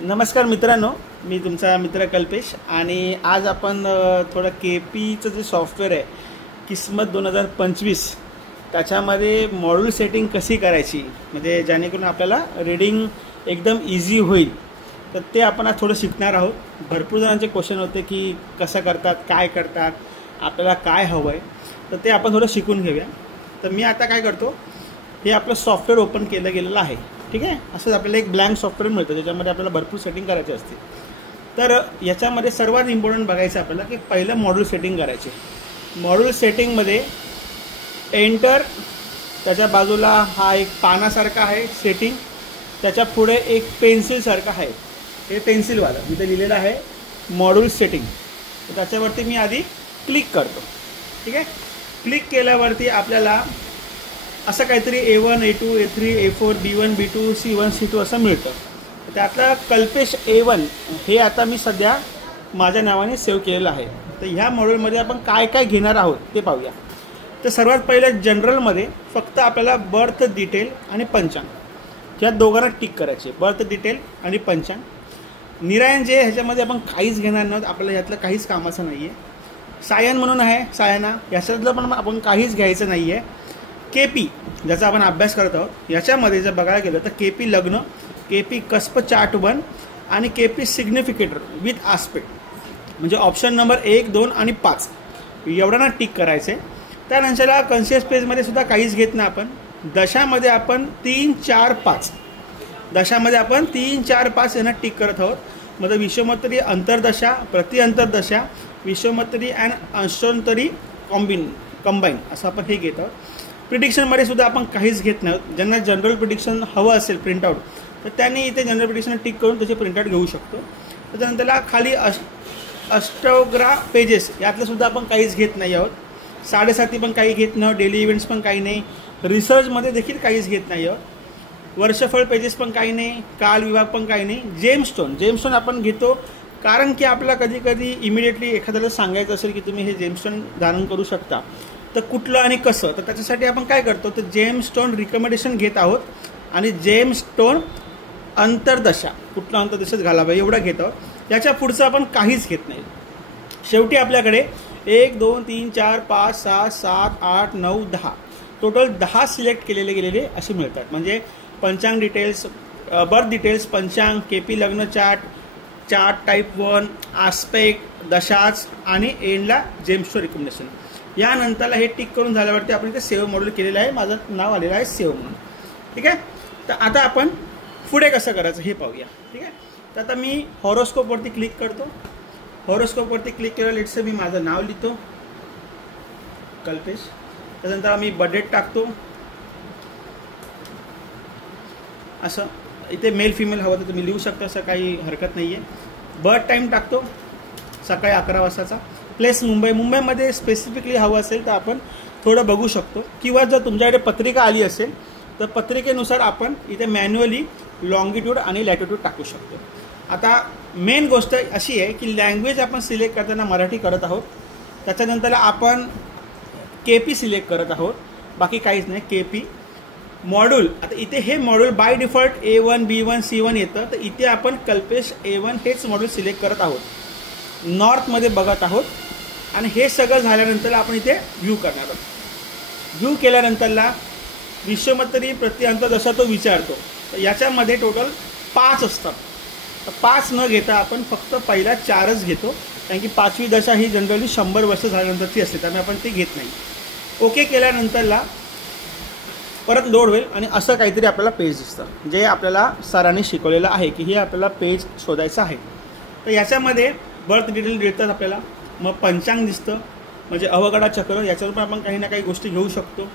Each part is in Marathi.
नमस्कार मित्रांनो, मी तुमचा मित्र कल्पेश आणि आज आपण थोडं केपीचं जे सॉफ्टवेअर आहे किस्मत 2025 त्याच्यामध्ये मॉड्यूल सेटिंग कशी करायची, म्हणजे जेणेकरून आपल्याला रीडिंग एकदम इझी होईल. तर ते आपण आज थोडं शिकणार आहोत. भरपूर जणांचे क्वेश्चन होते की कसं करतात, काय करतात, आपल्याला काय हवं आहे, तर ते आपण थोडं शिकून घेऊया. तर मी आता काय करतो, हे आपलं सॉफ्टवेअर ओपन केलं गेलेलं आहे. ठीक आहे, असंच आपल्याला एक ब्लँक सॉफ्टवेअर मिळतं ज्याच्यामध्ये आपल्याला भरपूर सेटिंग करायची असते. तर याच्यामध्ये सर्वात इम्पॉर्टंट बघायचं आपल्याला की पहिलं मॉड्यूल सेटिंग करायचे. मॉड्यूल सेटिंगमध्ये एंटर, त्याच्या बाजूला हा एक पानासारखा आहे सेटिंग, त्याच्या पुढे एक पेन्सिलसारखं आहे, हे पेन्सिलवालं इथे लिहिलेलं आहे मॉड्यूल सेटिंग. तर त्याच्यावरती मी आधी क्लिक करतो. ठीक आहे, क्लिक केल्यावरती आपल्याला असं काहीतरी A1 A2 A3 A4 B1 B2 C1 C2 असं मिळतं. त्यातला कल्पेश A1 हे आता मी सध्या माझ्या नावाने सेव्ह केलेलं आहे. तर ह्या मॉड्यूलमध्ये आपण काय काय घेणार आहोत ते पाहूया. तर सर्वात पहिलं जनरलमध्ये फक्त आपल्याला बर्थ डिटेल आणि पंचांग या दोघांना टिक करायचे. बर्थ डिटेल आणि पंचांग. निरायन जे ह्याच्यामध्ये आपण काहीच घेणार नव्हतं, आपल्याला ह्यातलं काहीच कामाचं नाही आहे. सायन म्हणून आहे, सायना याच्यातलं पण आपण काहीच घ्यायचं नाही आहे. केपी ज्याचा आपण अभ्यास करत आहोत याच्यामध्ये जर बघायला गेलं तर केपी लग्न, केपी कस्प चार्ट 1 आणि केपी सिग्निफिकेटर विथ आस्पेक्ट, म्हणजे ऑप्शन नंबर 1, 2 आणि 5 एवढ्यांना टिक करायचे. त्यानंतरला कन्शियस पेजमध्ये सुद्धा काहीच घेत नाही आपण. दशामध्ये आपण 3, 4, 5 दशामध्ये आपण 3, 4, 5 यांना टिक करत आहोत. म्हणजे विषमोत्तरी अंतर्दशा, प्रतिअंतर्दशा, विषमोत्तरी अँड अंशोत्तरी कंबाईन असं आपण हे घेत आहोत. प्रिडिक्शनमध्ये सुद्धा आपण काहीच घेत नाही. ज्यांना जनरल प्रिडिक्शन हवं असेल प्रिंटआउट तर त्यांनी इथे जनरल प्रिडिक्शन टिक करून त्याचे प्रिंटआउट घेऊ शकतो. त्याच्यानंतरला खाली अष्टोग्रा पेजेस यातलं सुद्धा आपण काहीच घेत नाही आहोत. 7.5 पण काही घेत नाही, डेली इव्हेंट्स पण काही नाही, रिसर्चमध्ये देखील काहीच घेत नाही आहोत. वर्षफळ पेजेस पण काही नाही, काल विभाग पण काही नाही. जेमस्टोन आपण घेतो कारण की आपल्याला कधी कधी इमिडिएटली एखाद्याला सांगायचं असेल की तुम्ही हे जेमस्टोन धारण करू शकता, तर कुठलं आणि कसं, तर त्याच्यासाठी आपण काय करतो, तर जेमस्टोन रिकमेंडेशन घेत आहोत आणि जेमस्टोन अंतर्दशा कुठलं अंतर्दशात घालावं एवढं घेत आहोत. याच्या पुढचं आपण काहीच घेत नाही. शेवटी आपल्याकडे 1 2 3 4 5 6 7 8 9 10 टोटल 10 सिलेक्ट गेलेले असे मिळतात. म्हणजे पंचांग डिटेल्स, बर्थ डिटेल्स, पंचांग, केपी लग्न चार्ट, चार्ट टाईप 1, आस्पेक्ट, दशाच आणि एंडला जेमस्टोन रिकमेंडेशन. यानंतरला हे टिक करून झाल्यावरती आपण इथे सेव्ह मॉड्यूल केलेलं आहे, माझं नाव आलेलं आहे सेव्ह म्हणून. ठीक आहे, तर आता आपण पुढे कसं करायचं हे पाहूया. ठीक आहे, तर आता मी हॉरोस्कोपवरती क्लिक करतो. हॉरोस्कोपवरती क्लिक केलं, लेट्स मी माझं नाव लिहितो कल्पेश. त्यानंतर मी बर्थडेट टाकतो. असं इथे मेल फिमेल हवं तर तुम्ही लिहू शकता, असं काही हरकत नाही आहे. बर्थ टाईम टाकतो सकाळी 11 वाजताचा. प्लेस मुंबईमध्ये स्पेसिफिकली हवं असेल तर आपण थोडं बघू शकतो, किंवा जर तुमच्याकडे पत्रिका आली असेल तर पत्रिकेनुसार आपण इथे मॅन्युअली लॉंगिट्यूड आणि लॅटिट्यूड टाकू शकतो. आता मेन गोष्ट अशी आहे की लँग्वेज आपण सिलेक्ट करताना मराठी करत आहोत. त्याच्यानंतर आपण केपी सिलेक्ट करत आहोत, बाकी काहीच नाही. केपी मॉड्यूल, आता इथे हे module by default A1 B1 C1 येतं, तर इथे आपण कल्पेश A1 हेच मॉड्यूल सिलेक्ट करत आहोत. नॉर्थमध्ये बघत आहोत आणि हे सगळं झाल्यानंतर आपण इथे व्ह्यू करणार आहोत. व्ह्यू केल्यानंतरला विषमोत्तरी प्रतिअंतर्दशा तो विचारतो. तर याच्यामध्ये टोटल 5 असतात. तर 5 न घेता आपण फक्त पहिला 4च घेतो, कारण की 5वी दशा ही जनरली 100 वर्ष झाल्यानंतरची असते, त्यामुळे आपण ती घेत नाही. ओके केल्यानंतरला परत लोड होईल आणि असं काहीतरी आपल्याला पेज दिसतं, जे आपल्याला सरांनी शिकवलेलं आहे की हे आपल्याला पेज शोधायचं आहे. तर याच्यामध्ये बर्थ डिटेल दिसतात आपल्याला, मग पंचांग दिसतं, म्हणजे अवघडा चक्र, याच्यावर पण आपण काही ना काही गोष्टी घेऊ शकतो.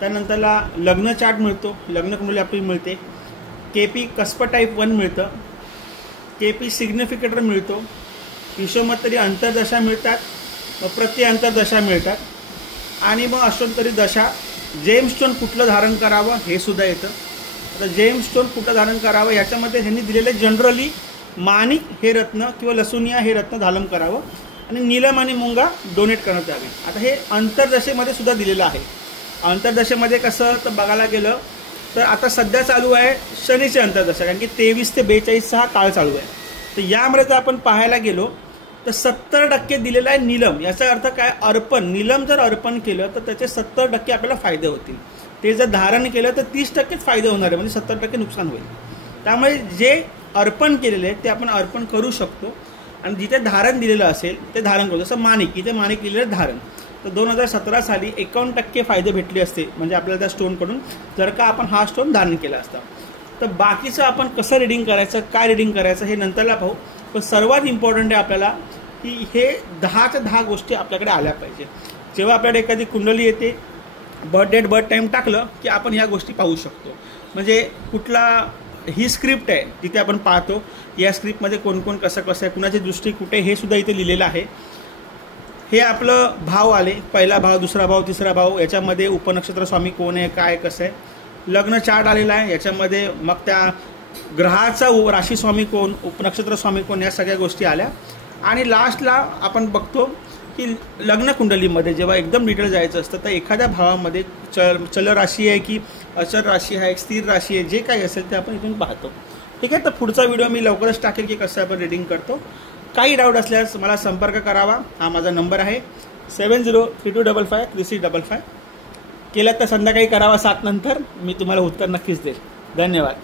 त्यानंतरला लग्न चार्ट मिळतो, लग्न कुंडली आपली मिळते. केपी कस्प टाईप 1 मिळतं, केपी सिग्निफिकेटर मिळतो, विषमोत्तरी अंतर्दशा मिळतात, मग प्रतिअंतर्दशा मिळतात आणि मग अष्टोत्तरी दशा. जेमस्टोन कुठलं धारण करावं हे सुद्धा येतं. आता जेमस्टोन कुठलं धारण करावं याच्यामध्ये ह्यांनी दिलेले जनरली माणिक हे रत्न किंवा लसुनिया हे रत्न धारण करावं आणि नीलम आणि मुंगा डोनेट करण्यात यावे. आता हे अंतर्दशेमध्ये सुद्धा दिलेलं आहे. अंतर्दशेमध्ये कसं तर बघायला गेलं तर आता सध्या चालू आहे शनीचे अंतर्दशा, कारण की 23 ते 42 हा काळ चालू आहे. तर यामध्ये जर आपण पाहायला गेलो तर 70% दिलेला आहे नीलम. याचा अर्थ काय, अर्पण. नीलम जर अर्पण केलं तर त्याचे 70% आपल्याला फायदे होतील. ते जर धारण केलं तर 30%च फायदे होणार आहे, म्हणजे 70% नुकसान होईल. त्यामुळे जे अर्पण केलेले आहे ते आपण अर्पण करू शकतो, आणि जिथे धारण दिलेलं असेल ते धारण करू. जसं माणिक, इथे माणिक दिलेलं धारण. तर 2017 साली 51% फायदे भेटले असते, म्हणजे आपल्याला त्या स्टोनकडून, जर का आपण हा स्टोन धारण केला असता. तर बाकीचं आपण कसं रिडिंग करायचं, काय रिडिंग करायचं हे नंतरला पाहू. पण सर्वात इम्पॉर्टंट आहे आपल्याला की हे 10च्या 10 गोष्टी आपल्याकडे आल्या पाहिजे. जेव्हा आपल्याकडे एखादी कुंडली येते, बर्थ डेट बर्थ टाईम टाकलं की आपण ह्या गोष्टी पाहू शकतो. म्हणजे कुठला, ही स्क्रिप्ट आहे तिथे आपण पाहतो, या स्क्रिप्टमध्ये कोण कोण कसं कसं आहे, कुणाची दृष्टी कुठे, हे सुद्धा इथे लिहिलेलं आहे. हे आपलं भाव आले, पहिला भाव, दुसरा भाव, तिसरा भाव, याच्यामध्ये उपनक्षत्र स्वामी कोण आहे, काय कसं आहे. लग्न चार्ट आलेला आहे, याच्यामध्ये मग त्या ग्रहाचा राशी स्वामी कोण, उपनक्षत्र स्वामी कोण, या सगळ्या गोष्टी आल्या. आणि लास्टला आपण बघतो की लग्न कुंडलीमध्ये जेव्हा एकदम डिटेल जायचं असतं तर एखाद्या भावामध्ये चल राशी आहे की अचल राशी आहे, स्थिर राशी आहे, जे काही असेल ते आपण इथून पाहतो. ठीक आहे. तर पुढचा व्हिडिओ मी लवकरच टाकेल की कसं आपण रिडिंग करतो. काही डाऊट असल्यास मला संपर्क करावा. हा माझा नंबर आहे 7032553655. केलं तर संध्याकाळी करावा 7 नंतर, मी तुम्हाला उत्तर नक्कीच देईल. धन्यवाद.